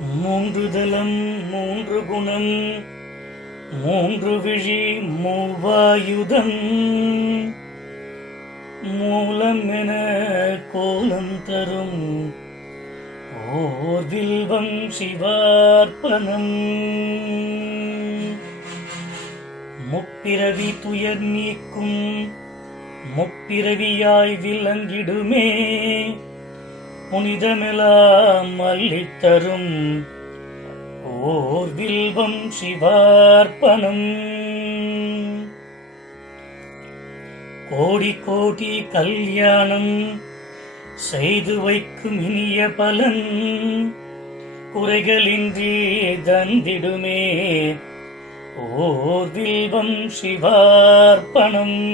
மூன்று தலம் மூன்று குணம் மூன்று விழி மூவாயுதம். மூலம் என கோலம் தரும் ஓர் வில்வம் சிவார்ப்பணம் முப்பிறவி துயர் நீக்கும் முப்பிறவியாய் விளங்கிடுமே. புனிதமெலாம் அள்ளித்தரும் ஓர் வில்வம் சிவார்ப்பணம். கோடி கோடி கல்யாணம் செய்து வைக்கும் இனிய பலன். குறைகளின்றி தந்திடுமே. ஓர் வில்வம் சிவார்ப்பணம்.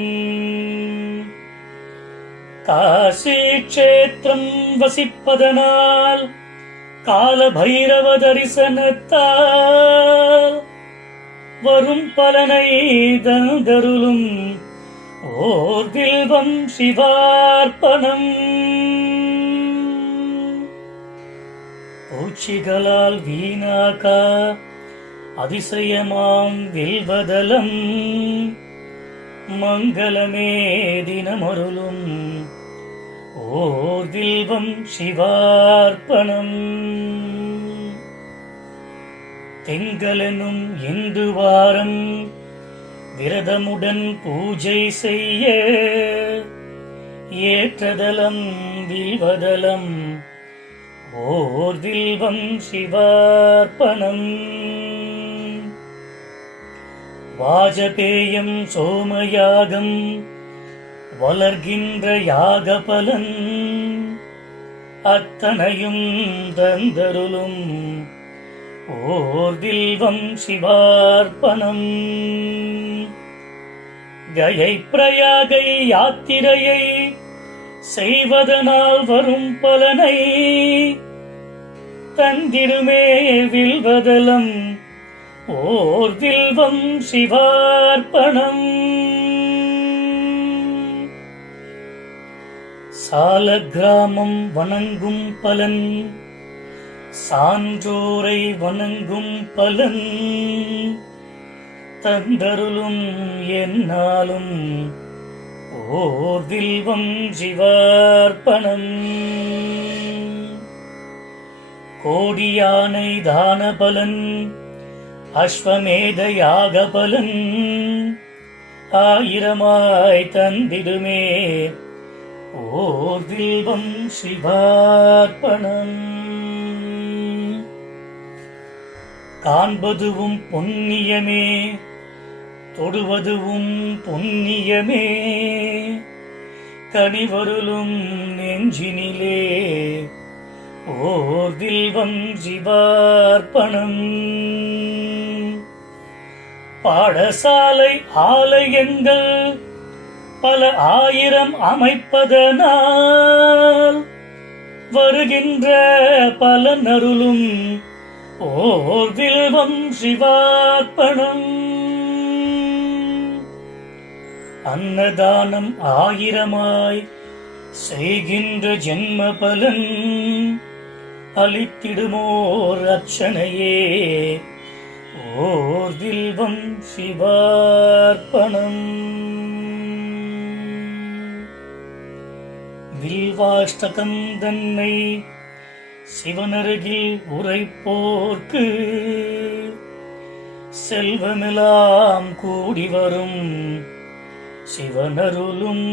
காசி கஷேத்திரம் வசிப்பதனால் கால பைரவ தரிசனத்தால் வரும் பலனை தந்தருளும் ஓர் வில்வம் சிவார்ப்பணம். பூச்சிகளால் வீணாக்கா அதிசயமாம் வில்வதலம். மங்களமே தினமருளும். ஓர் வில்வம் சிவார்ப்பணம். தெங்கலனும் இந்து வாரம் விரதமுடன் பூஜை செய்ய. ஏற்றதலம் வில்வதலம். ஓர் வில்வம் சிவார்ப்பணம். வாஜபேயம் சோமயாகம் வளர்கின்ற யாக பலன் அத்தனையும் தந்தருளும். ஓர் வில்வம் சிவார்ப்பணம். கயை பிரயாகை யாத்திரையை செய்வதனால் வரும் பலனை தந்திடுமே வில்வதலம். ஓர் வில்வம் சிவார்ப்பணம். சால கிராமம் வணங்கும் பலன் சான்றோரை வணங்கும் பலன். தந்தருளும் என்னாலும் ஓர் வில்வம் சிவார்ப்பணம். கோடியானை தான பலன் அஸ்வமேத யாக பலன் ஆயிரமாய் தந்திடுமே. ஓர் தில்வம் சிவார்ப்பணம். காண்பதுவும் புண்ணியமே. தொடுவதுவும் புண்ணியமே. கனிவருளும் நெஞ்சினிலே. ஓர் தில்வம் சிவார்ப்பணம். பாடசாலை ஆலயங்கள் பல ஆயிரம் அமைப்பதனால் வருகின்ற பலனருளும் ஓர் வில்வம் சிவார்ப்பணம். அன்னதானம் ஆயிரமாய் செய்கின்ற ஜென்ம பலன் அளித்திடுமோர் அர்ச்சனையே. ஓர் வில்வம் சிவார்ப்பணம். வில்வாஷ்டகம் தன்னை சிவனருகில் உரைப்போர்க்கு செல்வமெல்லாம் கூடி வரும் சிவனருளும்